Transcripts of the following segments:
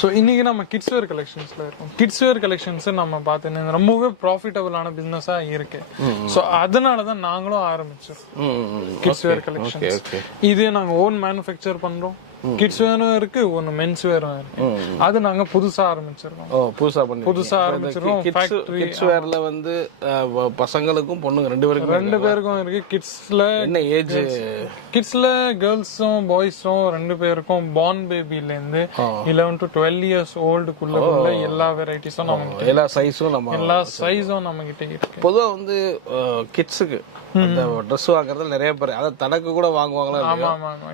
So இன்னைக்கு நம்ம kids வேர் கலெக்ஷன்ஸ்ல இருக்கோம். கிட்ஸ் வேர் கலெக்ஷன்ஸ் நம்ம பார்த்தீங்கன்னா ரொம்பவே ப்ராஃபிட்டபிளான பிசினஸா இருக்கு. ஸோ அதனாலதான் நாங்களும் ஆரம்பிச்சோம் கிட்ஸ் வேர் கலெக்ஷன்ஸ். இது நாங்க ஓன் மேனுஃபேக்சர் பண்றோம். கிட்ஸ் வேரும் இருக்கு, ஒன்னு மென்ஸ் வேரும் இருக்கு. அது நாங்க புதுசா ஆரம்பிச்சிருக்கோம். புதுசா ஆரம்பிச்சிருக்கோம். கிட்ஸ் வேர்ல வந்து பசங்களுக்கும் பொண்ணுங்க ரெண்டு பேருக்கும் இருக்கு. கிட்ஸ்ல என்ன ஏஜ்? கிட்ஸ்ல கேர்ள்ஸும் பாய்ஸும் ரெண்டு பேருக்கும் பார்ன் பேபில இருந்து 11 to 12 years ஓல்டுக்குள்ள எல்லா வெரைட்டிஸும் நம்ம எல்லா சைஸும் நம்ம கிட்ட இருக்கு. பொதுவா வந்து கிட்ஸுக்கு அந்த ட்ரெஸ் வாங்குறதுல நிறைய பேர் அதை தனக்கு கூட வாங்குவாங்களா,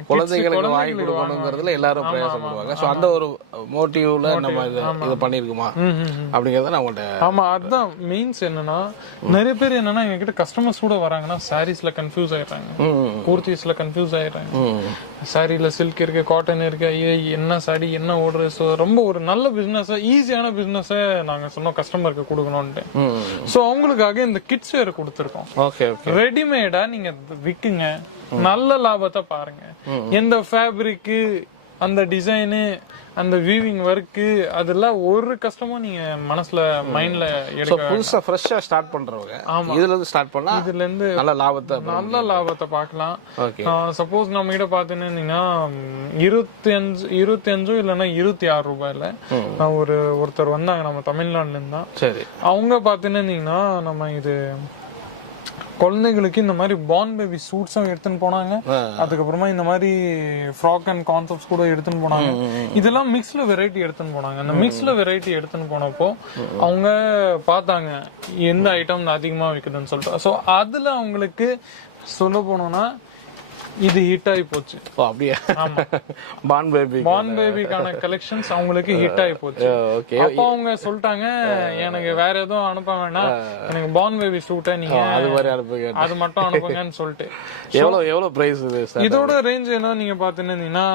குழந்தைகளுக்கு வாங்கி கொடுக்கணுங்கிறதுல எல்லாரும் பிரயாசப்படுவாங்க. சோ அந்த ஒரு மோட்டிவ்ல நம்ம இதை பண்ணிருக்கோமா அப்படிங்கறத நான் உங்கள்ட்ட. ஆமா, அதுதான் மெயின்ஸ். என்னன்னா நிறைய பேர் என்னன்னா எங்க கிட்ட கஸ்டமர்ஸ் கூட வராங்கன்னா சாரீஸ்ல கன்ஃபியூஸ் ஆயிடுறாங்க, குர்த்திஸ்ல கன்ஃபியூஸ் ஆயிடுறாங்க. சாரியில சில்க் இருக்கு, காட்டன் இருக்கு, என்ன சாரி என்ன ஓடுறது. ஸோ ரொம்ப ஒரு நல்ல பிசினஸ், ஈஸியான பிசினஸ் நாங்க சொன்னோம் கஸ்டமருக்கு கொடுக்கணும்ட்டு. ஸோ அவங்களுக்காக இந்த கிட்ஸ் வேர் கொடுத்துருக்கோம். ரெடிமேடா நீங்க விக்குங்க, நல்ல லாபத்தை பாருங்க. எந்த ஃபேப்ரிக், அந்த டிசைனு, அந்த வீவிங் ஒர்க்கு, அதெல்லாம் ஒரு கஷ்டமும் நீங்க மனசுல மைண்ட்ல எடுக்க. புதுசா ஃப்ரெஷ்ஷா ஸ்டார்ட் பண்றவங்க இதுல இருந்து ஸ்டார்ட் பண்ணா இதுல இருந்து நல்ல லாபத்தை பார்க்கலாம். சப்போஸ் நம்ம கிட்ட பாத்தீங்கன்னா 25 இல்லைன்னா 26 ரூபாயில ஒருத்தர் வந்தாங்க நம்ம தமிழ்நாடுல இருந்தா. சரி, அவங்க பாத்தீங்கன்னா நம்ம இது குழந்தைகளுக்கு இந்த மாதிரி பார்ன் பேபி சூட்ஸும் எடுத்துன்னு போனாங்க. அதுக்கப்புறமா இந்த மாதிரி ஃப்ராக் அண்ட் கான்செப்ட்ஸ் கூட எடுத்துன்னு போனாங்க. இதெல்லாம் மிக்ஸ்ல வெரைட்டி எடுத்துன்னு போனாங்க. அந்த மிக்ஸ்ல வெரைட்டி எடுத்துன்னு போனப்போ அவங்க பார்த்தாங்க எந்த ஐட்டம் அதிகமா விற்குதுன்னு சொல்லிட்டு. ஸோ அதுல அவங்களுக்கு சொல்ல போனோம்னா இது ஹிட் ஆகி போச்சு. அப்படியே பார்ன் பேபிக்கான கலெக்ஷன்ஸ் அவங்களுக்கு ஹிட் ஆகி போச்சு. அப்போ அவங்க சொல்லிட்டாங்க, எனக்கு வேற எதுவும் அனுப்ப வேண்டாம், எனக்கு பார்ன் பேபி சூட்டை நீங்க அது மட்டும் அனுப்புங்கன்னு சொல்லிட்டு. எவ்வளவு பிரைஸ் இதோட ரேஞ்ச் என்ன நீங்க பாத்தீங்கன்னா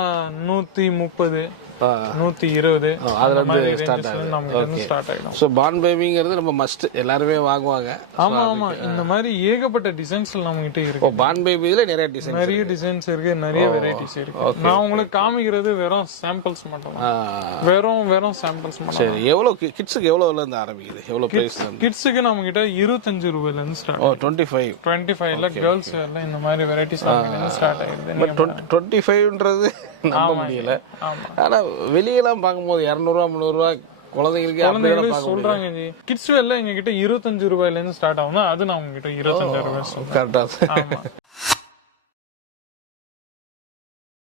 130 120 அதுல இருந்து ஸ்டார்ட் ஆயிடும். சோ பார்ன் பேபிங்கிறது நம்ம மஸ்ட், எல்லாருமே வாங்குவாங்க. ஆமா ஆமா, இந்த மாதிரி ஏகப்பட்ட டிசைன்ஸ்ல நம்ம கிட்ட இருக்கு. பார்ன் பேபில நிறைய டிசைன்ஸ் இருக்கு, நிறைய வெரைட்டிஸ் இருக்கு. நான் உங்களுக்கு காமிக்கிறது வெறும் சாம்பிள்ஸ் மட்டும், வெறும் சாம்பிள்ஸ் மட்டும். சரி, எவ்வளவு கிட்ஸ்க்கு எவ்வளவுல இருந்து ஆரம்பிக்குது? எவ்வளவு பிரைஸ்? கிட்ஸ்க்கு நம்ம கிட்ட 25 ரூபாயில இருந்து ஸ்டார்ட். 25ல கேர்ள்ஸ் எல்லாம் இந்த மாதிரி வெரைட்டிஸ் ஸ்டார்ட் ஆயிடுது. 25ன்றது நம்ப முடியல. ஆனா வெளியெல்லாம் பார்க்கும்போது 200 ரூபா 300 ரூபா குழந்தைங்களுக்கு சொல்றாங்க. கிட்ஸ் வேர்ல எங்க கிட்ட 25 ரூபாயில இருந்து ஸ்டார்ட் ஆகும். அது நான் உங்ககிட்ட 25 ரூபாய் கரெக்டா.